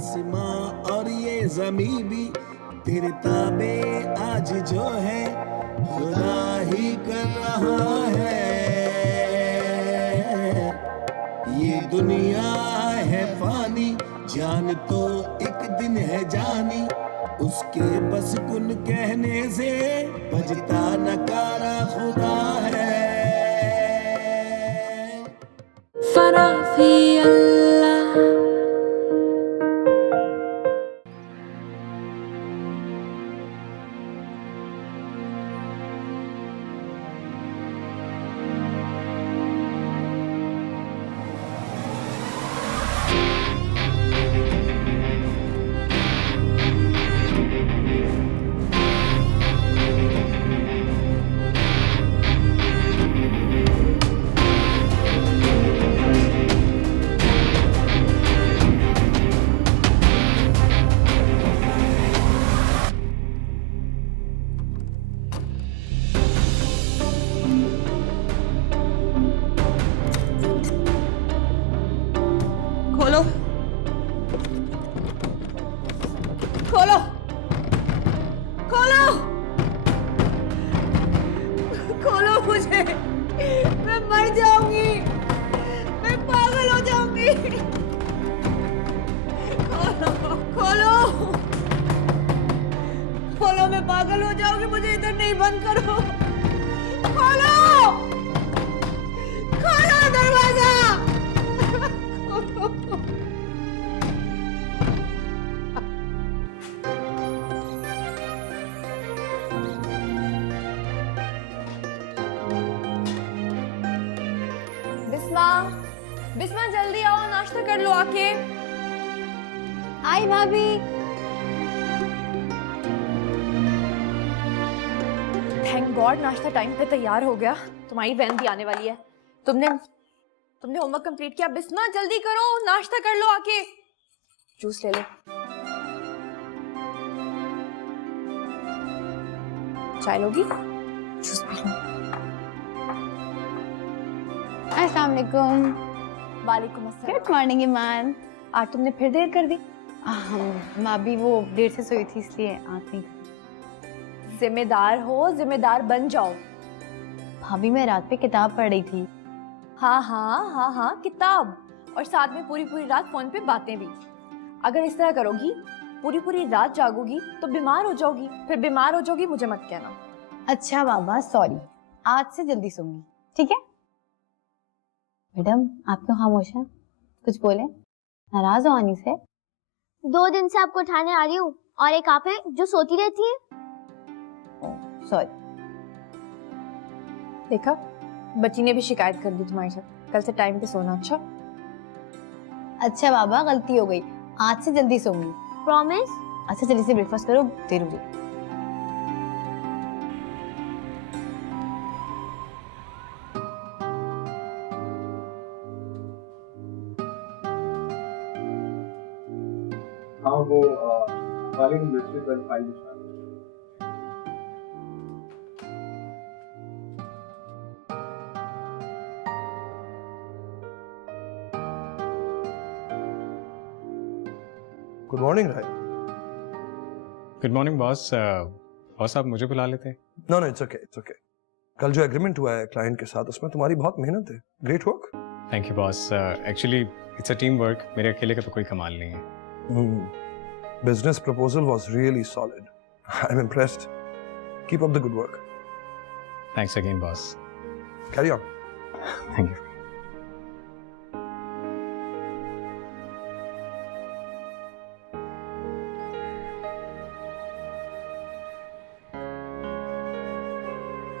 आसमां और ये जमीन भी तेरे ताबे आज जो है खुदा ही कर रहा है। ये दुनिया है फानी, जान तो एक दिन है जानी, उसके बस कुन कहने से बजता नकारा खुदा है। फराफी अल्लाह खोलो खोलो खोलो खोलो मुझे, मैं मर जाऊंगी, मैं पागल हो जाऊंगी। खोलो खोलो खोलो, मैं पागल हो जाऊंगी, मुझे इधर नहीं, बंद करो। खोलो खोलो दरवाजा, खोलो। बिस्मा, बिस्मा जल्दी आओ, नाश्ता कर लो आके। आई भाभी। थैंक गॉड नाश्ता टाइम पे तैयार हो गया। तुम्हारी वैन भी आने वाली है। तुमने होमवर्क कंप्लीट किया? बिस्मा जल्दी करो, नाश्ता कर लो आके। जूस ले लो। चाय लोगी? Juice P low. अस्सलाम वालेकुम। वालेकुम अस्सलाम। गुड मॉर्निंग ईमान। आज तुमने फिर देर कर दी। मैं अभी वो देर से सोई थी इसलिए आँख नहीं खुली। जिम्मेदार हो, जिम्मेदार बन जाओ। भाभी मैं रात पे किताब पढ़ रही थी। हाँ किताब, और साथ में पूरी पूरी रात फोन पे बातें भी। अगर इस तरह करोगी, पूरी पूरी रात जागोगी तो बीमार हो जाओगी, फिर बीमार हो जाओगी मुझे मत कहना। अच्छा बाबा सॉरी, आज से जल्दी सोऊंगी, ठीक है? मैडम आप क्यों खामोश हैं? कुछ बोले? नाराज हो आनी से? 2 दिन से आपको उठाने आ रही हूँ और एक आप है जो सोती रहती है। सॉरी। देखा, बच्ची ने भी शिकायत कर दी तुम्हारे साथ। कल से टाइम पे सोना। अच्छा बाबा गलती हो गई, आज से जल्दी सोऊंगी। प्रॉमिस? अच्छा जल्दी से ब्रेकफास्ट करो, देर हो जाएगी। हाँ वो filing listed by file. Good morning Rai. Good morning boss. Boss आप मुझे बुला लेते? No no it's okay it's okay. कल जो एग्रीमेंट हुआ है क्लाइंट के साथ उसमें तुम्हारी बहुत मेहनत है। Great work. Thank you boss. Actually it's a team work, मेरे अकेले का तो कोई कमाल नहीं है। Business proposal was really solid. I am impressed. Keep up the good work. Thanks again boss. Carry on. Thank you.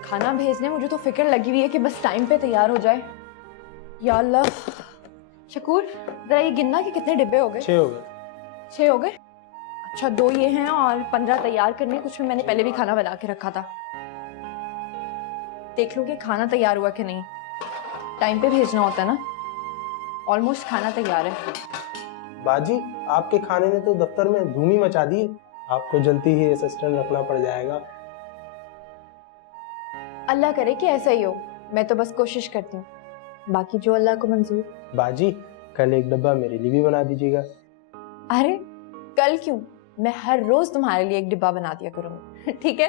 खाना भेजने मुझे तो फिक्र लगी हुई है कि बस टाइम पे तैयार हो जाए। या अल्लाह। शकूर जरा ये गिनना कि कितने डिब्बे हो गए? 6 हो गए। 6 हो गए? अच्छा 2 ये हैं और 15 तैयार करने, कुछ में मैंने पहले भी खाना बना के रखा था। देख लो कि खाना तैयार हुआ कि नहीं। टाइम पे भेजना होता है ना। ऑलमोस्ट खाना तैयार है। बाजी आपके खाने ने तो दफ्तर में धूम ही मचा दी है। आपको जल्दी ही असिस्टेंट रखना पड़ जाएगा। अल्लाह करे कि ऐसा ही हो, मैं तो बस कोशिश करती हूँ, बाकी जो अल्लाह को मंजूर। बाजी कल एक डब्बा मेरे लिए भी बना दीजिएगा। अरे कल क्यों, मैं हर रोज तुम्हारे लिए एक डिब्बा बना दिया करूंगी। ठीक है?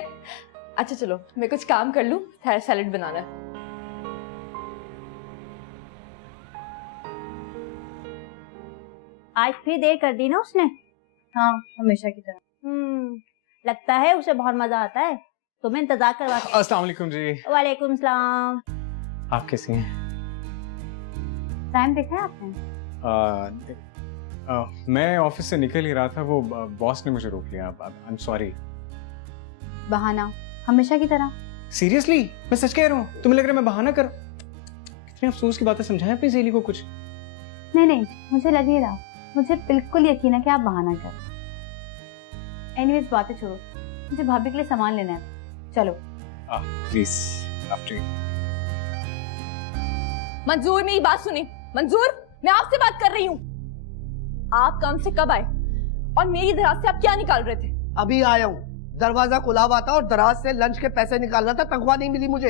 अच्छा चलो मैं कुछ काम कर लूं, सैलेड बनाना है। आज फिर देर कर दी ना उसने। हाँ, हमेशा की तरह। लगता है उसे बहुत मजा आता है। तुम्हें इंतजार करवा। अस्सलाम वालेकुम जी। वालेकुम सलाम। आप कैसी हैं? टाइम देखा है आपने? मैं ऑफिस से निकल ही रहा था, वो बॉस ने मुझे रोक लिया। I am sorry. बहाना, हमेशा की तरह। सीरियसली मैं सच कह रहा हूँ, तुम्हें लग रहा है मैं बहाना कर। कितने अफसोस की बातें समझाएं अपनी सहेली को कुछ। नहीं, मुझे लग नहीं रहा। मुझे बिल्कुल यकीन है कि आप बहाना कर। एनीवेज बातें छोड़ो, मुझे भाभी के लिए सामान लेना है। चलो। Please after. मंजूर, मेरी बात सुनी। मंजूर, मैं आपसे बात कर रही हूँ। आप काम से कब आए और मेरी दराज से आप क्या निकाल रहे थे? अभी आया हूँ। दरवाजा खुला हुआ था और दराज से लंच के पैसे निकाल रहा था, तनख्वाह नहीं मिली मुझे।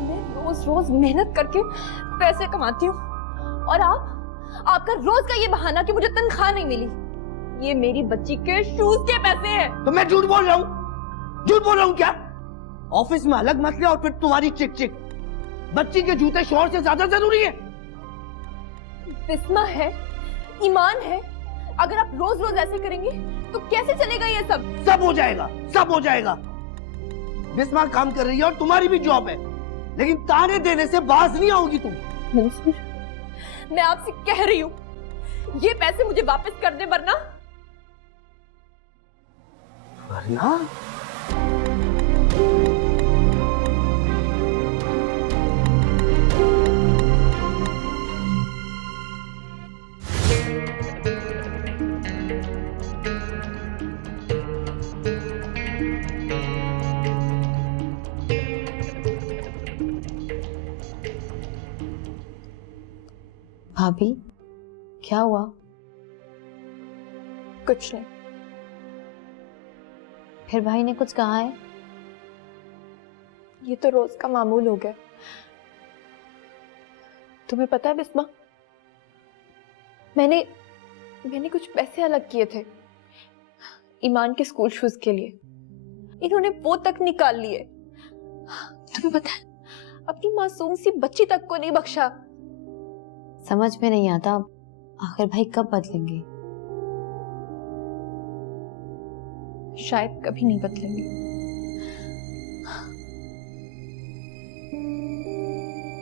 मैं रोज रोज मेहनत करके पैसे कमाती हूँ और आपका रोज का ये बहाना कि मुझे तनख्वाह नहीं मिली। ये मेरी बच्ची के शूज के पैसे हैं। तो मैं झूठ बोल रहा हूँ? झूठ बोल रहा हूँ क्या? ऑफिस में अलग मसले और फिर तुम्हारी चिक चिक। बच्ची के जूते शोर से ज्यादा जरूरी है। बिस्मा है, ईमान है। अगर आप रोज रोज ऐसे करेंगे तो कैसे चलेगा ये सब? सब हो जाएगा, सब हो जाएगा। बिस्मा काम कर रही है और तुम्हारी भी जॉब है, लेकिन ताने देने से बाज नहीं आओगी तुम। मंसूर, मैं आपसे कह रही हूँ ये पैसे मुझे वापस कर दे, वरना भाभी, क्या हुआ? कुछ नहीं। फिर भाई ने कुछ कहा है? ये तो रोज का मामूल हो गया। तुम्हें पता है बिस्मा, मैंने कुछ पैसे अलग किए थे ईमान के स्कूल शूज के लिए। इन्होंने वो तक निकाल लिए। तुम्हें पता है, अपनी मासूम सी बच्ची तक को नहीं बख्शा। समझ में नहीं आता आखिर भाई कब बदलेंगे। शायद कभी नहीं बदलेंगे।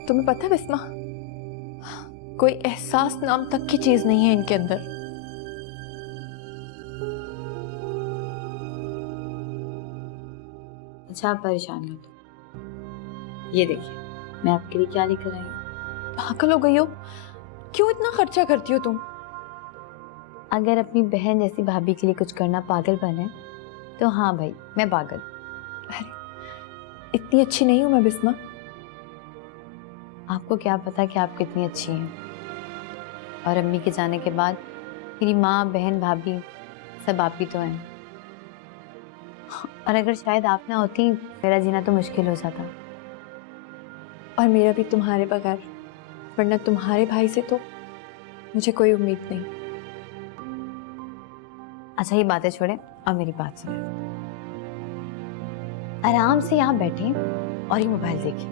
तुम्हें पता है बिस्मा, कोई एहसास नाम तक की चीज नहीं है इनके अंदर। अच्छा, आप परेशान मत हो। ये देखिए, मैं आपके लिए क्या लेकर आई हूँ। पागल हो गई हो? क्यों इतना खर्चा करती हो तुम? अगर अपनी बहन जैसी भाभी के लिए कुछ करना पागलपन है तो हाँ भाई, मैं पागल। अरे इतनी अच्छी नहीं हूं मैं बिस्मा। आपको क्या पता कि आप कितनी अच्छी हैं। और अम्मी के जाने के बाद मेरी माँ, बहन, भाभी सब आप ही तो हैं। और अगर शायद आप ना होती, मेरा जीना तो मुश्किल हो जाता। और मेरा भी तुम्हारे बगैर, वरना तुम्हारे भाई से तो मुझे कोई उम्मीद नहीं। अच्छा, ये बातें छोड़े और मेरी बात सुने। आराम से यहाँ बैठे और ये मोबाइल देखिए।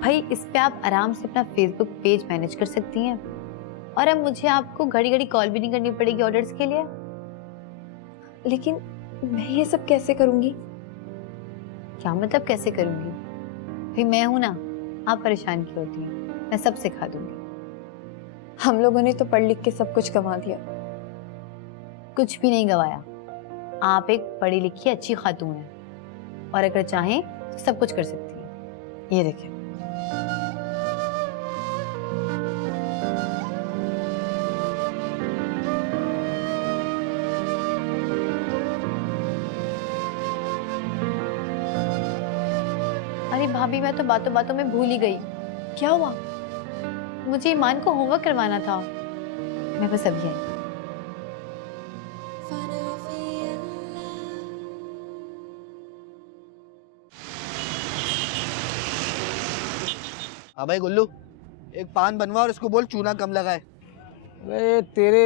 भाई, इस पे आप आराम से अपना फेसबुक पेज मैनेज कर सकती हैं और अब मुझे आपको घड़ी घड़ी कॉल भी नहीं करनी पड़ेगी ऑर्डर्स के लिए। लेकिन मैं ये सब कैसे करूंगी? क्या मतलब कैसे करूंगी? भाई मैं हूं ना, आप परेशान क्यों होती हैं? मैं सब सिखा दूंगी। हम लोगों ने तो पढ़ लिख के सब कुछ गंवा दिया। कुछ भी नहीं गवाया। आप एक पढ़ी लिखी अच्छी खातून हैं और अगर चाहें तो सब कुछ कर सकती हैं। ये देखिए। अरे भाभी, मैं तो बातों बातों में भूल ही गई। क्या हुआ? मुझे ईमान को होमवर्क करवाना था। मैं बस अभी आई। हाँ भाई गुल्लू, एक पान बनवा और इसको बोल चूना कम लगाए। अरे तेरे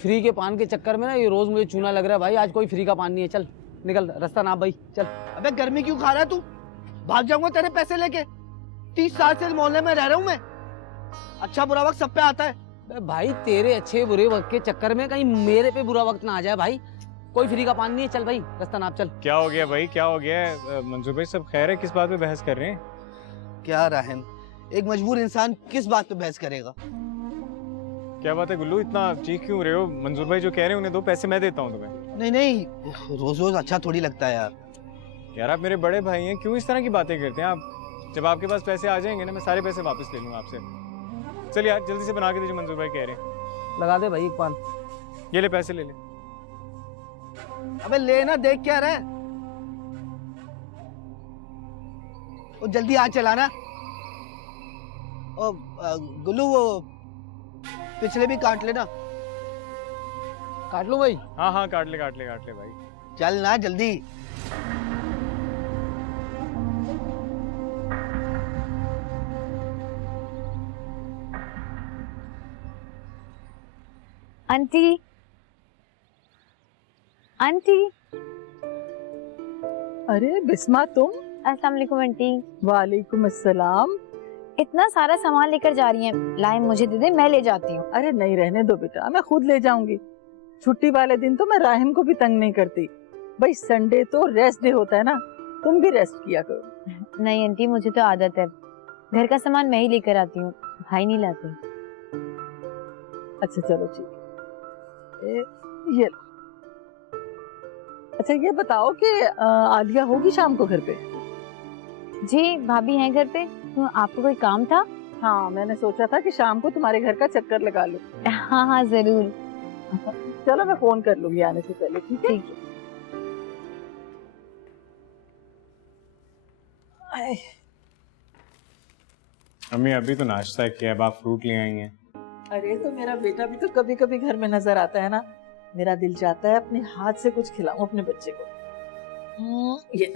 फ्री के पान के चक्कर में ना ये रोज मुझे चूना लग रहा है भाई। आज कोई फ्री का पान नहीं है, चल निकल, रास्ता नाप भाई, चल। अबे गर्मी क्यों खा रहा है तू? भाग जाऊंगा तेरे पैसे लेके। 30 साल से इस मोहल्ले में रह रहा हूँ मैं। अच्छा बुरा वक्त सब पे आता है। अबे भाई तेरे अच्छे बुरे वक्त के चक्कर में कहीं मेरे पे बुरा वक्त ना आ जाए भाई। कोई फ्री का पान नहीं है, चल भाई रास्ता नाप, चल। क्या हो गया भाई, क्या हो गया? मंजूर भाई सब खैर है? किस बात पे बहस कर रहे हैं? क्या राहिम, एक मजबूर इंसान किस बात पे बहस करेगा? क्या बात है गुल्लू, इतना चीख क्यों रहे हो? मंजूर भाई जो कह रहे हैं उन्हें दो, पैसे मैं देता हूँ तुम्हें। नहीं नहीं, रोज रोज अच्छा थोड़ी लगता है यार। यार आप मेरे बड़े भाई हैं, क्यों इस तरह की बातें करते हैं आप? जब आपके पास पैसे आ जाएंगे ना, मैं सारे पैसे वापस ले लूंगा आपसे। चल यार जल्दी से बना के दीजिए, मंजूर भाई कह रहे हैं। लगा दे भाई एक पान। ये ले पैसे ले ले। अबे लेना, देख क्या रहा है? वो जल्दी आ चलाना। ओ गुल्लू वो पिछले भी काट लेना। काट लो भाई। हाँ हाँ काट ले काट ले काट ले भाई। चल ना जल्दी। Aunty, aunty. अरे बिस्मा तुम? अस्सलाम वालेकुम आंटी। वालेकुम अस्सलाम। इतना सारा सामान लेकर जा रही हैं, लाए मुझे दे दे, मैं ले जाती हूँ। अरे नहीं रहने दो बेटा, मैं खुद ले जाऊंगी। छुट्टी वाले दिन तो मैं राहिम को भी तंग नहीं करती। भाई संडे तो रेस्ट डे होता है ना, तुम भी रेस्ट किया करो। नहीं आंटी, मुझे तो आदत है, घर का सामान मैं ही लेकर आती हूँ, भाई नहीं लाते। अच्छा चलो ठीक है। ये अच्छा ये बताओ कि आलिया होगी शाम को घर पे? जी भाभी हैं घर पे। तो आपको कोई काम था? हाँ मैंने सोचा था कि शाम को तुम्हारे घर का चक्कर लगा लूं। हाँ हाँ जरूर। चलो मैं फोन कर लूंगी आने से पहले, ठीक है? ठीक है। अम्मी अभी तो नाश्ता किया, अब आप फ्रूट ले आई हैं। अरे तो मेरा बेटा भी तो कभी कभी घर में नजर आता है ना, मेरा दिल चाहता है अपने हाथ से कुछ खिलाऊं अपने बच्चे को। ये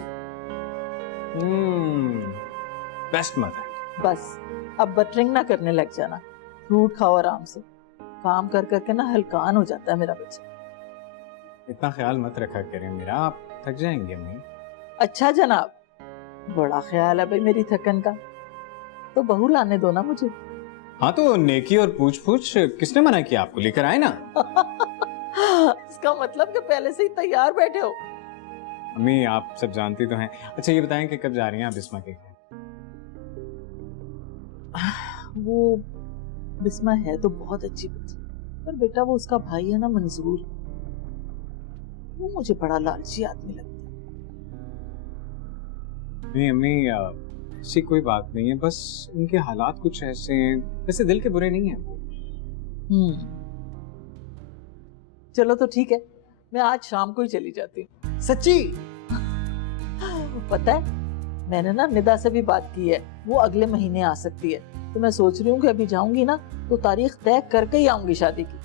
बेस्ट मदर। बस अब बटरिंग ना करने लग जाना, फ्रूट खाओ आराम से। काम कर करके ना हलकान हो जाता है मेरा बच्चा। इतना ख्याल मत रखा करें मेरा, आप थक जाएंगे अम्मी। अच्छा जनाब, बड़ा ख्याल है भाई मेरी थकन का, तो बहू लाने दो ना मुझे। हाँ तो नेकी और पूछ पूछ किसने मना किया? आपको लेकर आए ना। इसका मतलब कि पहले से ही तैयार बैठे हो। अम्मी आप सब जानती तो हैं। अच्छा ये बताएं कि कब जा रही हैं आप बिस्मा के घर? वो बिस्मा है तो बहुत अच्छी बच्ची, पर बेटा वो उसका भाई है ना मंजूर, वो मुझे बड़ा लालची आदमी लगता है। नहीं अम्मी ऐसी कोई बात नहीं है, बस उनके हालात कुछ ऐसे हैं। वैसे दिल के बुरे नहीं हैं। चलो तो ठीक है, मैं आज शाम को ही चली जाती हूँ। सच्ची? पता है मैंने ना निदा से भी बात की है, वो अगले महीने आ सकती है, तो मैं सोच रही हूँ कि अभी जाऊंगी ना तो तारीख तय करके ही आऊंगी शादी की।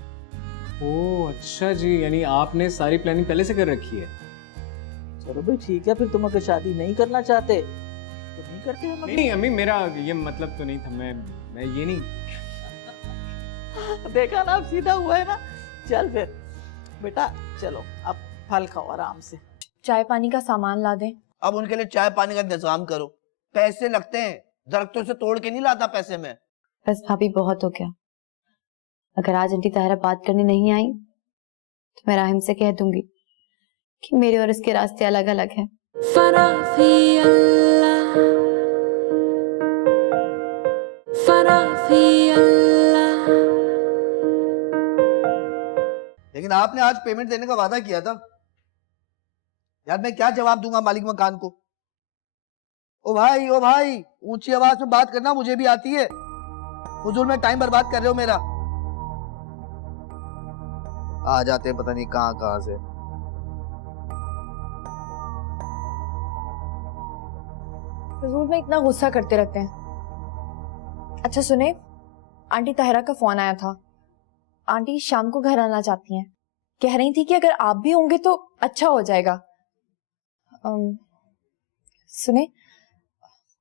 ओह अच्छा जी, यानी आपने सारी प्लानिंग पहले से कर रखी है। चलो भाई ठीक है, फिर तुम अगर शादी नहीं करना चाहते तो नहीं करते हम। नहीं अम्मी मेरा ये मतलब तो नहीं था, मैं ये नहीं। देखा ना, अब सीधा हुआ है ना। चल फिर बेटा चलो, अब फल खाओ आराम से। चाय पानी का सामान ला दें। अब उनके लिए चाय पानी का इंतजाम करो, पैसे लगते हैं, दरख्तों से तोड़ के नहीं लाता पैसे में। बस भाभी बहुत हो गया, अगर आज आंटी ताहरा बात करने नहीं आई तो मैं राहिम से कह दूंगी कि मेरे और इसके रास्ते अलग अलग हैं। लेकिन आपने आज पेमेंट देने का वादा किया था यार, मैं क्या जवाब दूंगा मालिक मकान को? ओ भाई ऊंची आवाज में बात करना मुझे भी आती है, फुजूल में टाइम बर्बाद कर रहे हो मेरा। आ जाते हैं पता नहीं कहां से। फजूल में इतना गुस्सा करते रहते हैं। अच्छा सुने, आंटी ताहरा का फोन आया था, आंटी शाम को घर आना चाहती हैं, कह रही थी कि अगर आप भी होंगे तो अच्छा हो जाएगा। सुने,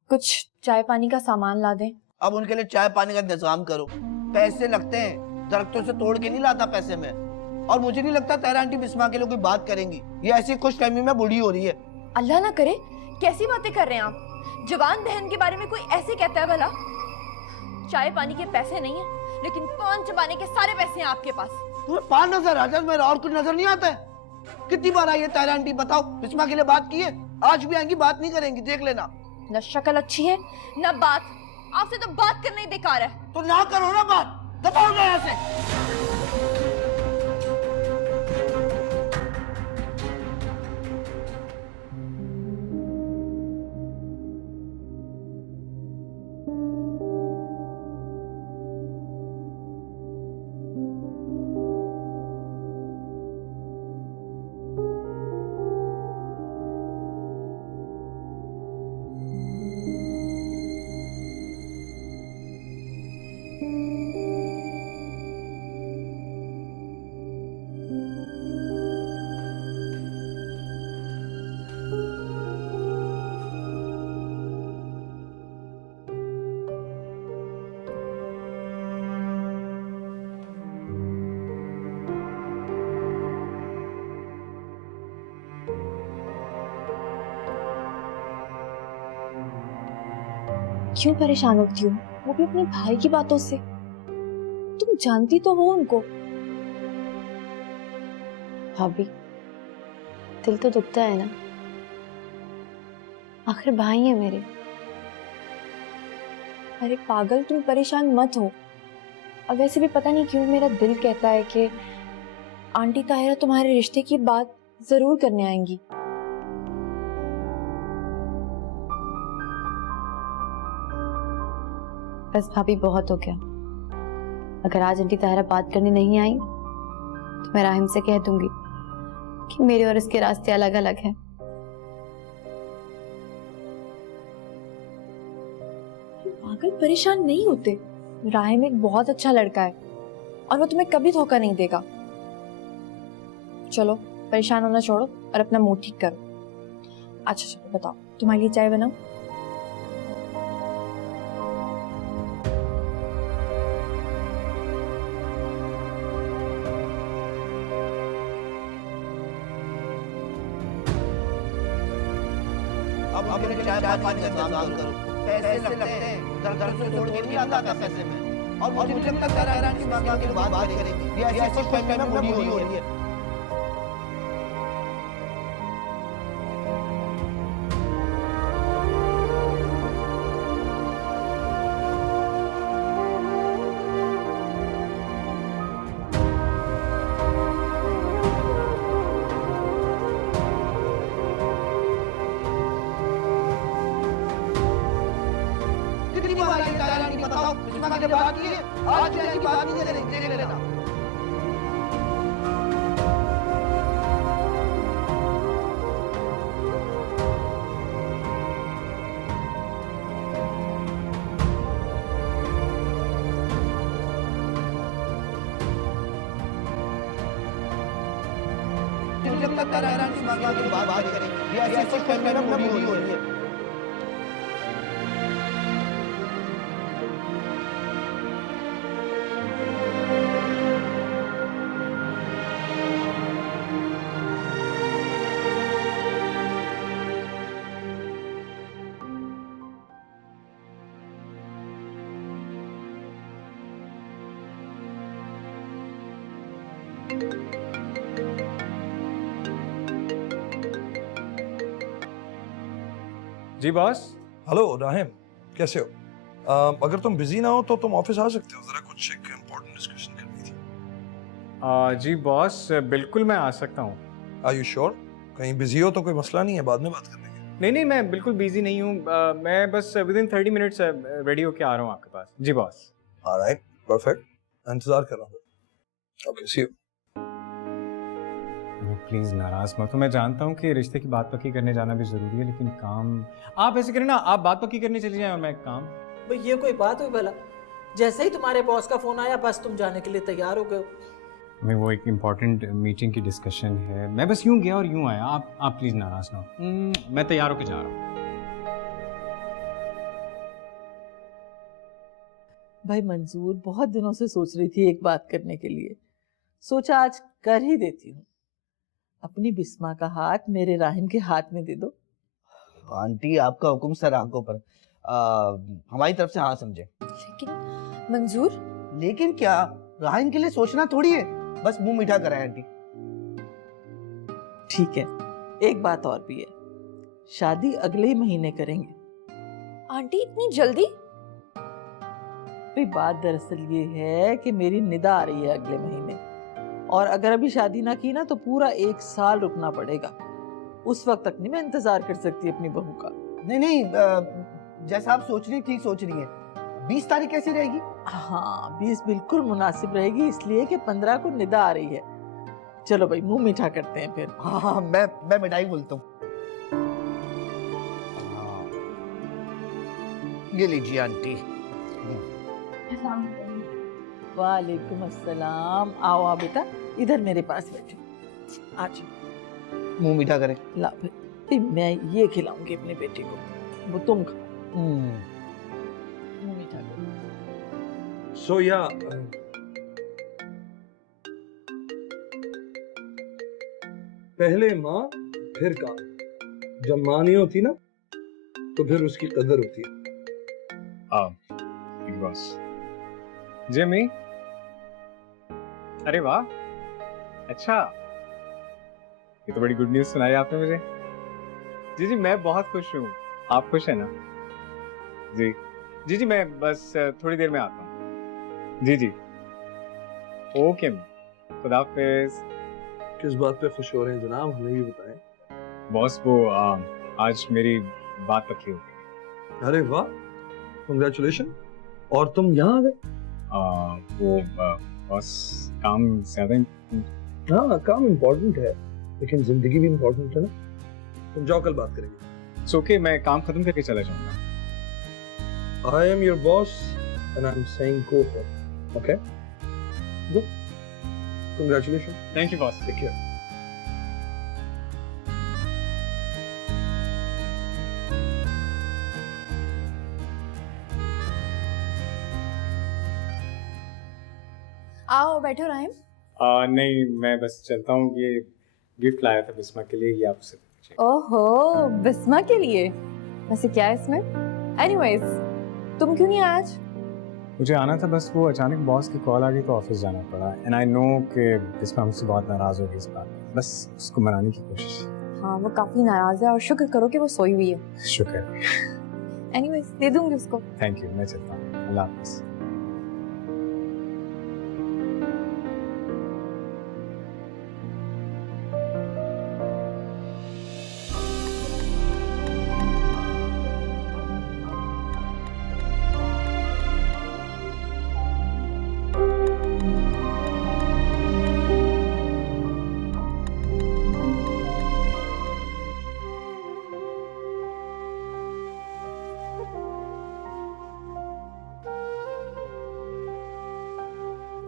कुछ चाय पानी का सामान ला दें। अब उनके लिए चाय पानी का इंतजाम करो, पैसे लगते हैं, दरख्तों से तोड़ के नहीं लाता पैसे में। और मुझे नहीं लगता तायरा आंटी बिस्मा के लिए कोई बात करेंगी। ये ऐसी खुश फहमी में बूढ़ी हो रही है। अल्लाह ना करे, कैसी बातें कर रहे हैं आप? जवान बहन के बारे में कोई ऐसे कहता है भला? चाय पानी के पैसे नहीं है, लेकिन पान चबाने के सारे पैसे हैं आपके पास। तुम्हें पान नजर आ जाए, मेरा और कुछ नजर नहीं आता है। कितनी बार आई है तायरा आंटी, बताओ बिस्मा के लिए बात की है? आज भी आएंगी, बात नहीं करेंगी, देख लेना। न शक्ल अच्छी है न बात, आपसे तो बात करना ही बेकार है। तो ना करो ना बात, दबाओ ना यहाँ से। क्यों परेशान होती हो, वो भी अपने भाई की बातों से? तुम जानती तो हो उनको। भाभी, दिल तो दुखता है ना, आखिर भाई है मेरे। अरे पागल, तुम परेशान मत हो। और वैसे भी पता नहीं क्यों मेरा दिल कहता है कि आंटी ताहिरा तुम्हारे रिश्ते की बात जरूर करने आएंगी। बस भाभी, बहुत हो गया। अगर आज आंटी ताहिरा बात करने नहीं आई तो मैं राहिम से कह दूंगी कि मेरे और इसके रास्ते अलग अलग हैं। पागल, परेशान नहीं होते। राहिम एक बहुत अच्छा लड़का है और वो तुम्हें कभी धोखा नहीं देगा। चलो परेशान होना छोड़ो और अपना मूड ठीक करो। अच्छा चलो बताओ, तुम्हारे लिए चाय बनाऊं? अब अपने चाय पानी का इंतजाम करो। पैसे लगते हैं, दरख्त से तोड़ के नहीं आता पैसे में। और मुझे नहीं लगता तायरा आंटी बिस्मा के लिए बात करेंगी। ये ऐसी खुश फहमी में बूढ़ी हो रही है। बताओ बिस्मा के लिए बात की है? आज भी ऐसी बात नहीं करेंगे, देख लेना। मुझे लगता है तायरा आंटी बिस्मा के लिए बात करेंगी। ये ऐसी खुश फहमी में बूढ़ी हो रही है। जी बॉस। हेलो राहिम, कैसे हो? अगर तुम बिजी ना हो तो तुम ऑफिस आ सकते हो, जरा कुछ एक इम्पोर्टेंट डिस्कशन करनी थी। जी बॉस, बिल्कुल मैं आ सकता हूँ। Are you sure? कहीं बिजी हो तो कोई मसला नहीं है, बाद में बात कर लेंगे। नहीं नहीं, मैं बिल्कुल बिजी नहीं हूँ। मैं बस विदिन 30 मिनट्स रेडी होके आ रहा हूँ आपके पास। जी बॉस। ऑलराइट, परफेक्ट, इंतजार कर रहा हूँ। Okay, C you. प्लीज नाराज मत हो, मैं जानता हूँ कि रिश्ते की बात पक्की करने जाना भी जरूरी है, लेकिन काम आप ऐसे करें ना, आप बात पक्की करने चली जाए और मैं काम। भाई ये कोई बात हुई भला? जैसे ही तुम्हारे बॉस का फोन आया बस तुम जाने के लिए तैयार हो गए। मैं वो एक इम्पोर्टेंट मीटिंग की डिस्कशन है, मैं बस यूं गया और यूं आया। आप प्लीज नाराज ना हो। मैं तैयार होके जा रहा हूँ। भाई मंजूर बहुत दिनों से सोच रही थी एक बात करने के लिए, सोचा आज कर ही देती हूँ। अपनी बिस्मा का हाथ मेरे राहिम के हाथ में दे दो। आंटी आपका हुक्म सर आंखों पर, हमारी तरफ से हाँ समझे। लेकिन मंजूर, लेकिन क्या, राहिम के लिए सोचना थोड़ी है, बस मुंह मीठा कराए आंटी। ठीक है, एक बात और भी है, शादी अगले ही महीने करेंगे। आंटी इतनी जल्दी? भाई बात दरअसल ये है कि मेरी निदा आ रही है अगले महीने, और अगर अभी शादी ना की ना तो पूरा 1 साल रुकना पड़ेगा। उस वक्त तक नहीं मैं इंतजार कर सकती अपनी बहू का। नहीं नहीं, जैसा आप सोच रही ठीक सोच रही हैं। 20 तारीख कैसी रहेगी? हाँ 20 बिल्कुल मुनासिब रहेगी, इसलिए कि 15 को निदा आ रही है। चलो भाई मुंह मीठा करते हैं फिर। हाँ मैं मिठाई बोलता हूँ। ये लीजिए आंटी। वालेकुम अस्सलाम। आओ आओ बेटा, इधर मेरे पास बैठो। आज मुंह मीठा करें। ला फिर मैं ये खिलाऊंगी अपने बेटे को, वो तुम खाओ। मुंह मीठा करो। सो या पहले माँ फिर काम। जब माँ नहीं होती ना तो फिर उसकी कदर होती है। बिग बॉस जिमी, अरे वाह, अच्छा, ये तो बड़ी गुड न्यूज़ सुनाई आपने मुझे। जी जी मैं बहुत खुश हूँ, आप खुश हैं ना? जी जी जी मैं बस थोड़ी देर में आता हूँ। जी जी ओके, खुदा हाफिज़। किस बात पे खुश हो रहे हैं जनाब, हमें भी बताएं। बॉस वो आज मेरी बात पक्की हो गई। अरे वाह, कंग्रेचुलेशन। और तुम यहाँ आ गए? वो बॉस काम ज्यादा। हाँ काम इम्पोर्टेंट है, लेकिन जिंदगी भी इम्पोर्टेंट है ना। तुम जाओ, कल बात करेंगे। इट्स ओके, मैं काम खत्म करके चला जाऊंगा। I am your boss and I'm saying go for it. Okay? Go. Congratulations. Thank you boss. Take care. आओ बैठो राहिम। नहीं मैं बस चलता हूँ, ये गिफ्ट लाया था बिस्मा के लिए, ये आप उसे दे दीजिए। ओहो, बिस्मा के लिए? वैसे क्या है इसमें? एनीवेज, तुम क्यों नहीं आए आज? मुझे आना था, बस वो अचानक बॉस की कॉल आ गई तो ऑफिस जाना पड़ा। एंड आई नो कि बिस्मा मुझसे बहुत नाराज होगी इस बात पे, बस उसको मनाने की कोशिश। हाँ वो काफी नाराज है और शुक्र करो कि वो सोई हुई है। शुक्र। एनीवेज दे दूंगी उसको। थैंक यू, मैं चलता हूँ, अल्लाह हाफिज़।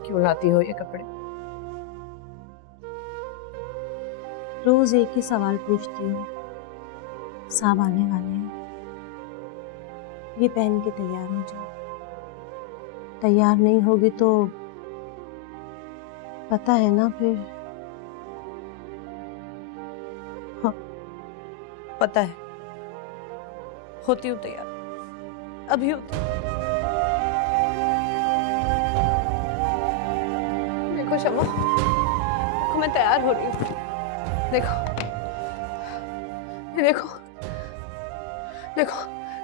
क्यों लाती हो ये कपड़े? रोज एक ही सवाल पूछती हूँ, साहब आने वाले हैं, ये पहन के तैयार हो जाओ। तैयार नहीं होगी तो पता है ना फिर। हाँ पता है, होती हूँ तैयार, अभी होती हूँ। देखो शम्मा, देखो मैं तैयार हो रही हूँ। देखो ये देखो, देखो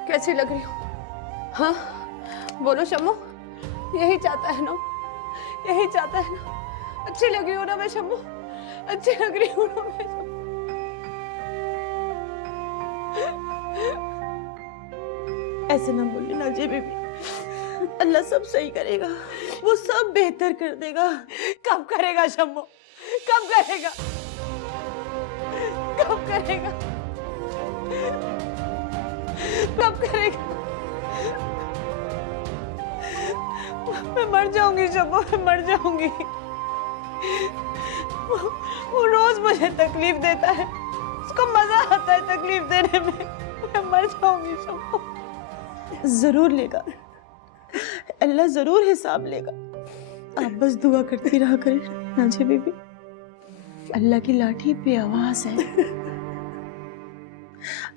कैसी लग रही हूँ। हाँ बोलो शम्मू, यही चाहता है ना, यही चाहता है ना? अच्छी लग रही हूँ ना मैं शम्मू? अच्छी लग रही हूँ ना मैं शम्मू? ऐसे ना बोलिए ना जी बीबी, अल्लाह सब सही करेगा, वो सब बेहतर कर देगा। कब करेगा शम्मू? कब करेगा? कब करेगा? कब करेगा? मैं मर जाऊंगी शम्मू, मैं मर जाऊंगी। वो रोज मुझे तकलीफ देता है, उसको मजा आता है तकलीफ देने में। मैं मर जाऊंगी शम्मू। जरूर लेगा, अल्लाह जरूर हिसाब लेगा। आप बस दुआ करती रहा करें नाजिया बीबी। अल्लाह की लाठी पे आवाज है।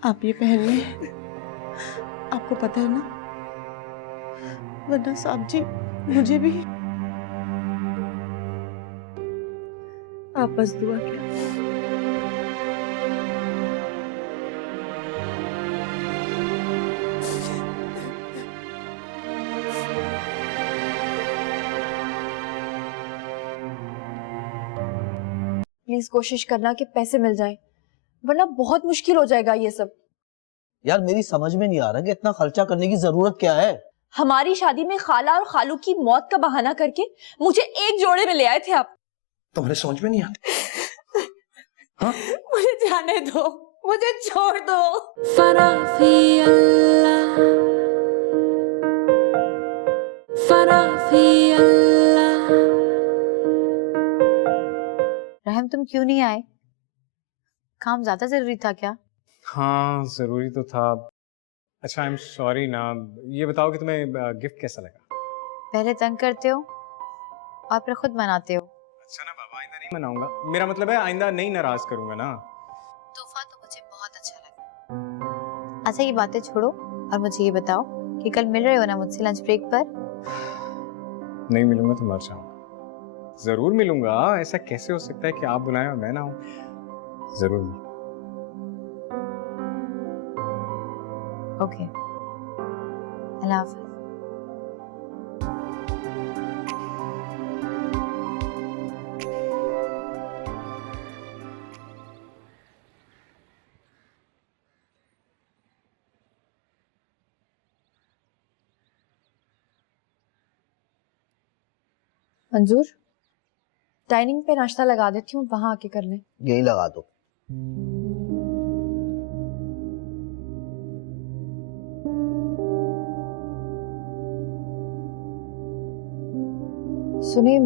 आप ये पहन लें, आपको पता है ना, वरना साहब जी मुझे भी। आप बस दुआ करें। प्लीज कोशिश करना कि पैसे मिल जाएं, वरना बहुत मुश्किल हो जाएगा ये सब। यार मेरी समझ में नहीं आ रहा कि इतना खर्चा करने की जरूरत क्या है। हमारी शादी में खाला और खालू की मौत का बहाना करके मुझे एक जोड़े में ले आए थे आप। तुम्हारे समझ में नहीं आता? हाँ? मुझे जाने दो, मुझे छोड़ दो। फराफी अल्लाह, फराफी अल्लाह। रहम तुम क्यों नहीं आए? काम ज्यादा जरूरी था क्या? हाँ जरूरी तो था। अच्छा आई एम सॉरी ना। ये बताओ कि तुम्हें गिफ्ट कैसा लगा? पहले तंग करते हो और फिर खुद मनाते हो। अच्छा ना बाबा, आइंदा नहीं मनाऊंगा। मेरा मतलब है आइंदा नहीं नाराज करूंगा ना। तोहफा तो मुझे बहुत अच्छा लगा। अच्छा ये बातें छोड़ो और मुझे ये बताओ कि कल मिल रहे हो ना मुझसे लंच ब्रेक पर? नहीं मिलूंगा तो मर जाऊंगा। जरूर मिलूंगा, ऐसा कैसे हो सकता है कि आप बुलाएं और मैं ना हूं। जरूर मिलूंगा। ओके, अल्लाह हाफिज। मंजूर, डाइनिंग पे नाश्ता लगा देती हूँ, वहां आके कर लें। यही लगा दो। सुने,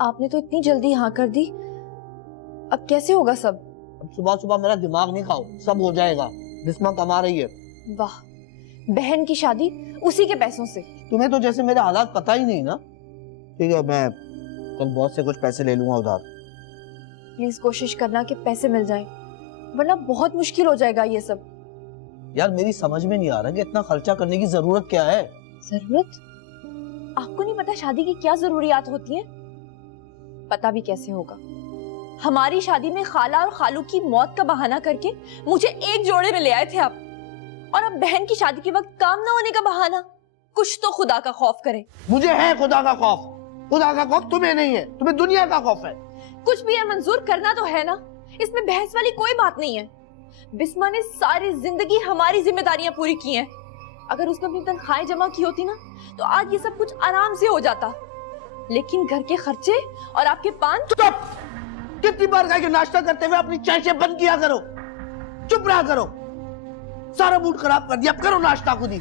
आपने तो इतनी जल्दी हाँ कर दी, अब कैसे होगा सब? अब सुबह सुबह मेरा दिमाग नहीं खाओ, सब हो जाएगा। बिस्मा कमा रही है। वाह, बहन की शादी उसी के पैसों से। तुम्हें तो जैसे मेरे हालात पता ही नहीं ना। ठीक है, मैं कल बॉस से कुछ पैसे ले लूंगा उधार। प्लीज कोशिश करना कि पैसे मिल जाएं, वरना बहुत मुश्किल हो जाएगा ये सब। यार मेरी समझ में नहीं आ रहा कि इतना खर्चा करने की जरूरत क्या है। जरूरत? आपको नहीं पता शादी की क्या जरूरियात होती हैं? पता भी कैसे होगा? हमारी शादी में खाला और खालू की मौत का बहाना करके मुझे एक जोड़े में ले आए थे आप, और अब बहन की शादी के वक्त काम ना होने का बहाना। कुछ तो खुदा का खौफ करें। मुझे है खुदा का खौफ। खुदा का खौफ तुम्हें नहीं है, तुम्हें दुनिया का खौफ है। कुछ भी है मंजूर, करना तो है ना, इसमें बहस वाली कोई बात नहीं है। बिस्मा ने सारी जिंदगी हमारी जिम्मेदारियां पूरी की हैं। अगर उसने अपनी तनख्वाहें जमा की होती ना, तो आज ये सब कुछ आराम से हो जाता। लेकिन घर के खर्चे और आपके पान। चुप! कितनी बार कहा कि नाश्ता करते हुए अपनी चाय बंद किया करो। चुप रहा करो, सारा मूड खराब कर दिया। अब करो नाश्ता खुद ही।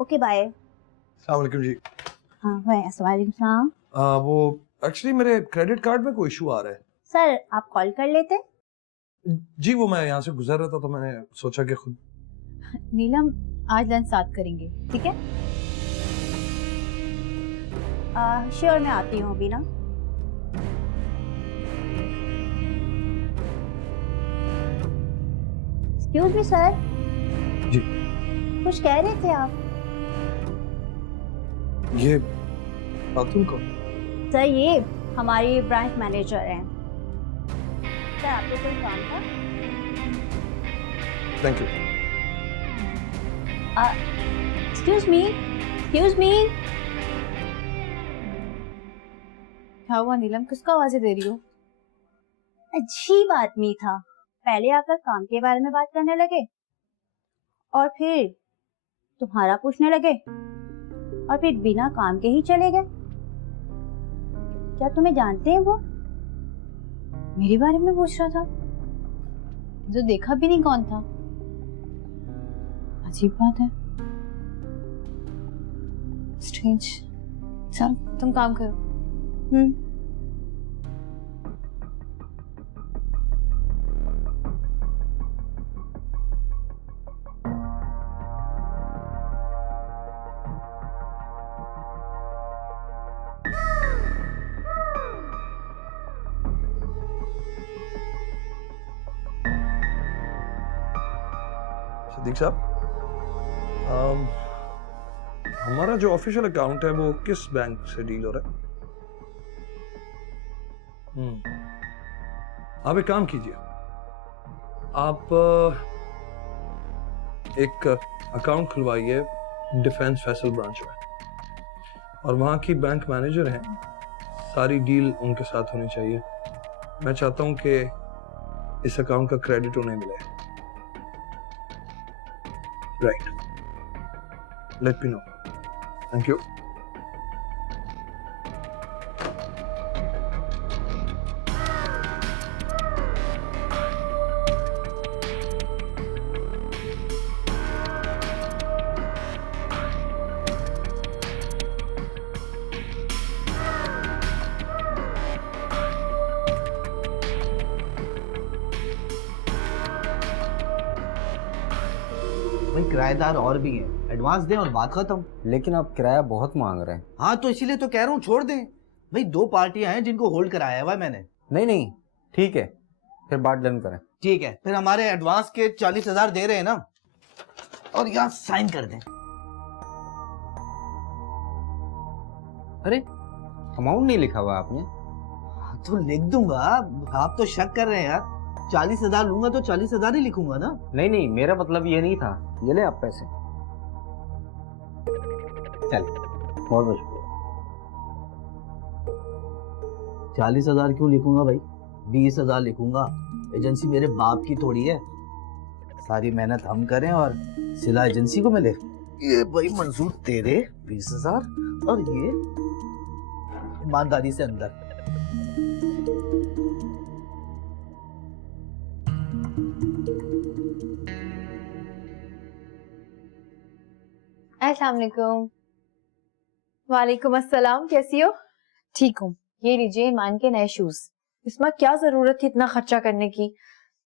Okay bye. अस्सलाम वालेकुम जी। हाँ वालेकुम। वो एक्चुअली मेरे क्रेडिट कार्ड में कोई इशू आ रहा है। सर आप कॉल कर लेते। जी वो मैं यहाँ से गुजर रहा था तो मैंने सोचा कि खुद। नीलम आज लंच साथ करेंगे, ठीक है? श्योर, मैं आती हूँ अभी ना। Excuse me sir. जी कुछ कह रहे थे आप? ये खातून को? सर ये हमारी ब्रांच मैनेजर हैं। सर आपको कोई काम था? Thank you. Excuse me, excuse me. क्या हुआ नीलम, किसको आवाजें दे रही हो? अजीब आदमी था, पहले आकर काम के बारे में बात करने लगे और फिर तुम्हारा पूछने लगे और फिर बिना काम के ही चले गए। क्या तुम्हें जानते हैं वो? मेरे बारे में पूछ रहा था, जो देखा भी नहीं कौन था। अजीब बात है। स्ट्रेंज चल तुम काम करो। सिद्दीक साहब, हमारा जो ऑफिशियल अकाउंट है वो किस बैंक से डील हो रहा है? आप एक काम कीजिए, आप एक अकाउंट खुलवाइए डिफेंस फैसल ब्रांच में, और वहाँ की बैंक मैनेजर हैं, सारी डील उनके साथ होनी चाहिए। मैं चाहता हूँ कि इस अकाउंट का क्रेडिट उन्हें मिले। Right. Let me know. Thank you. भाई किराएदार और भी हैं, एडवांस दें और बात खत्म। लेकिन आप किराया बहुत मांग रहे हैं। हाँ तो इसीलिए तो कह रहा हूँ छोड़ दें। भाई 2 पार्टियां हैं जिनको होल्ड कराया हुआ है मैंने। नहीं नहीं ठीक है, फिर बात डन करें। ठीक है, फिर हमारे एडवांस के 40,000 दे रहे हैं ना, और यहाँ साइन कर दें। अरे अमाउंट नहीं लिखा हुआ आपने? तो लिख दूंगा, आप तो शक कर रहे हैं यार। 40,000 लूंगा तो 40,000 ही लिखूंगा ना। नहीं नहीं, मेरा मतलब ये नहीं था। ये ले आप पैसे। चलिए, बहुत बहुत शुक्रिया। 40,000 क्यों लिखूंगा भाई? 20,000 लिखूंगा। एजेंसी मेरे बाप की थोड़ी है। सारी मेहनत हम करें और सिला एजेंसी को मिले। ये भाई मंजूर तेरे 20,000, और ये ईमानदारी से अंदर। अस्सलाम वालेकुम। वालेकुम अस्सलाम, कैसी हो? ठीक हूँ। ये लीजिए ईमान के नए शूज। इसमें क्या जरूरत थी इतना खर्चा करने की?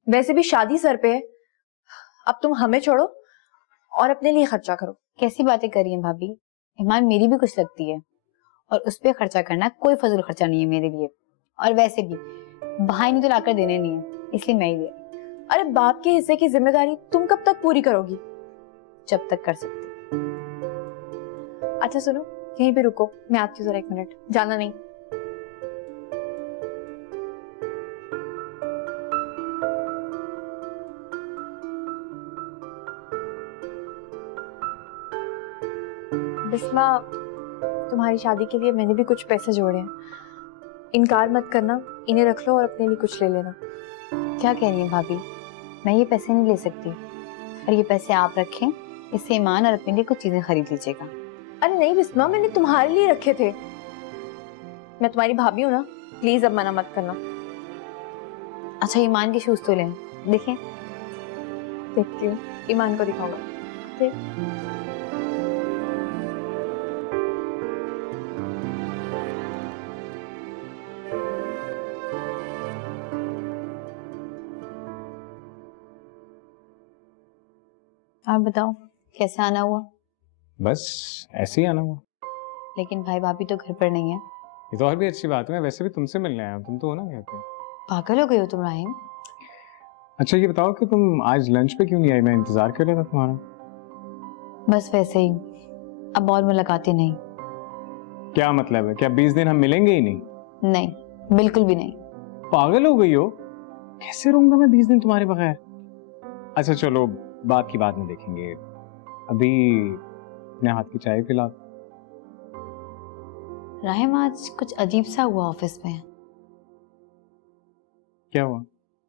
वैसे भी शादी सर पे है। अब तुम हमें छोड़ो और अपने लिए खर्चा करो। कैसी बातें करी हैं भाभी? ईमान मेरी भी कुछ लगती है, और उस पर खर्चा करना कोई फजूल खर्चा नहीं है मेरे लिए। और वैसे भी भाई ने तो लाकर देने नहीं है, इसलिए मैं ही दे। अरे बाप के हिस्से की जिम्मेदारी तुम कब तक पूरी करोगी? जब तक कर सकती। अच्छा सुनो, यहीं पे रुको, मैं आती हूँ जरा 1 मिनट। जाना नहीं। बिस्मा, तुम्हारी शादी के लिए मैंने भी कुछ पैसे जोड़े हैं। इनकार मत करना, इन्हें रख लो और अपने लिए कुछ ले लेना। क्या कह रही हैं भाभी? मैं ये पैसे नहीं ले सकती, और ये पैसे आप रखें, इससे ईमान और अपने लिए कुछ चीजें खरीद लीजिएगा। अरे नहीं बिस्मा, मैंने तुम्हारे लिए रखे थे। मैं तुम्हारी भाभी हूँ ना, प्लीज अब मना मत करना। अच्छा ईमान के शूज तो लें, देखें। देखती हूँ, ईमान को दिखाऊंगा। आप बताओ कैसे आना हुआ? बस ऐसे ही आना हुआ। लेकिन भाई भाभी तो घर पर नहीं है। ये तो और भी अच्छी बात है, मैं वैसे भी तुमसे मिलने आया हूँ, तुम तो हो ना घर पे। पागल हो गए हो तुम राहिम? अच्छा ये बताओ कि तुम आज लंच पे क्यों नहीं आई? मैं इंतजार कर रहा था तुम्हारा। बस वैसे ही, अब और मुलाकातें नहीं। क्या मतलब है? क्या 20 दिन हम मिलेंगे ही नहीं? नहीं, बिल्कुल भी नहीं। पागल हो गई हो? कैसे रहूंगा मैं 20 दिन तुम्हारे बगैर? अच्छा चलो, बात की बात में देखेंगे। अभी अपने हाथ की चाय पिला। राहिम आज कुछ अजीब सा हुआ ऑफिस में। क्या हुआ?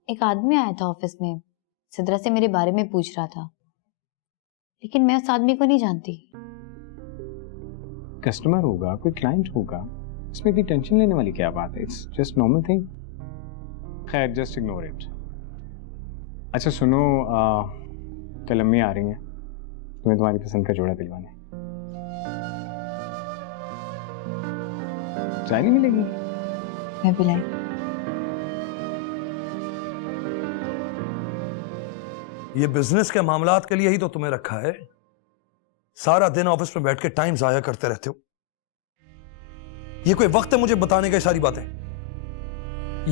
एक आदमी आया था ऑफिस में, सिद्रा से मेरे बारे में पूछ रहा था, लेकिन मैं उस आदमी को नहीं जानती। कस्टमर होगा, कोई क्लाइंट होगा, इसमें इतनी टेंशन लेने वाली क्या बात है? It's just normal thing. खैर जस्ट इग्नोर इट। अच्छा सुनो, कल अम्मी आ रही हैं तुम्हें तुम्हारी पसंद का जोड़ा दिलवाने। चाय नहीं मिलेगी? मैं पिलाई। ये बिजनेस के मामलात के लिए ही तो तुम्हें रखा है। सारा दिन ऑफिस में बैठ के टाइम जाया करते रहते हो। ये कोई वक्त है मुझे बताने का सारी बातें?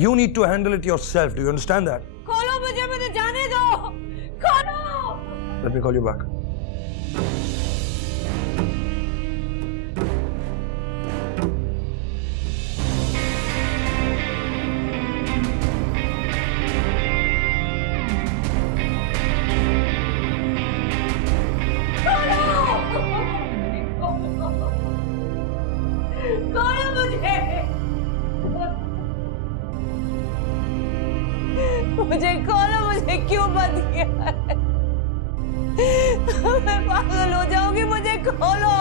You need to handle it yourself. Do you understand that? खोलो मुझे जाने दो। खोलो। Let me call you back. मुझे खोलो, मुझे क्यों बंद किया है? मैं पागल हो जाऊंगी, मुझे खोलो।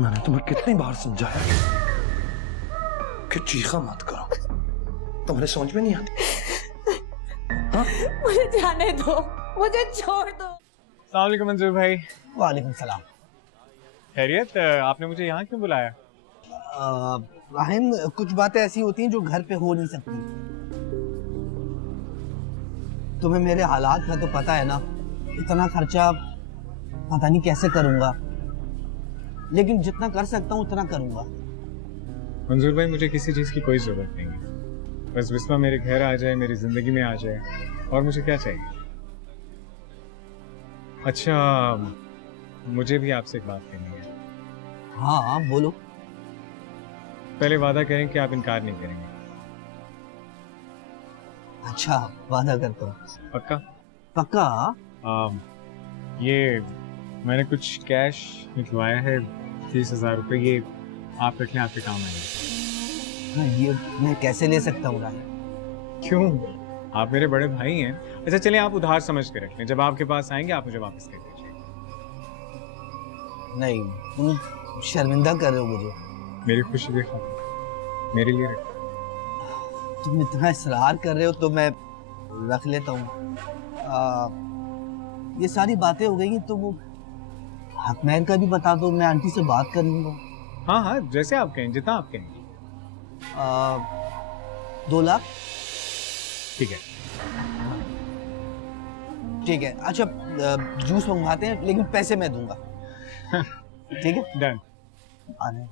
मैंने तुम्हें कितनी बार समझाया कि चीखा मत करो, तुम्हारे समझ में नहीं आती? हाँ? मुझे जाने दो, मुझे छोड़ दो। अस्सलाम वालेकुम मंजूर भाई। वालेकुम सलाम। खैरियत, आपने मुझे यहाँ क्यों बुलाया? राहिम, कुछ बातें ऐसी होती हैं जो घर पे हो नहीं सकती। तुम्हें मेरे हालात का तो पता है ना, इतना खर्चा पता नहीं कैसे करूंगा, लेकिन जितना कर सकता हूँ उतना करूंगा। मंजूर भाई, मुझे किसी चीज़ की कोई ज़रूरत नहीं है। बस बिस्मा मेरे घर आ जाए, मेरी ज़िंदगी में आ जाए, और मुझे क्या चाहिए। अच्छा, मुझे भी आपसे एक बात करनी है। हाँ बोलो। पहले वादा करें कि आप इनकार नहीं करेंगे। अच्छा, वादा करता हूँ। पक्का? पक्का। ये मैंने कुछ कैश निकलवाया है, 30,000 रुपये। ये आप रख लें, आपके काम आएंगे। हाँ, ये मैं कैसे ले सकता हूँ राहिम? क्यों? आप मेरे बड़े भाई हैं। अच्छा चलिए, आप उधार समझ के रख लें, जब आपके पास आएंगे आप मुझे वापस कर दीजिए। नहीं, तुम शर्मिंदा कर रहे हो मुझे। मेरी खुशी देखो, मेरे लिए रखो। तुम इतना इसरार कर रहे हो तो मैं रख लेता हूँ। ये सारी बातें हो गई, तो वो हकमैन का भी बता दो, मैं आंटी से बात कर लूंगा। हाँ हाँ, जैसे आप कहें, जितना आप कहें। 2 लाख। ठीक है। ठीक है। अच्छा, जूस मंगवाते हैं, लेकिन पैसे मैं दूंगा। ठीक है, डन। आने।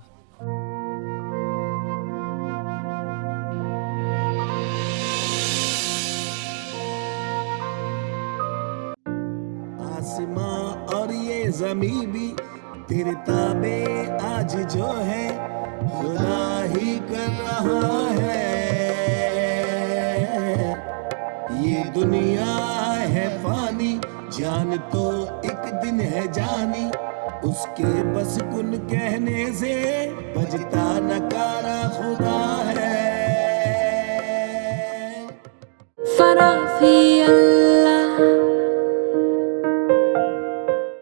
आसमां और ये ज़मीं भी तेरे ताबे आज जो है, खुदा ही कर रहा है। ये दुनिया है फानी, जान तो एक दिन है जानी, उसके बस कुन कहने से बजता नकारा खुदा है।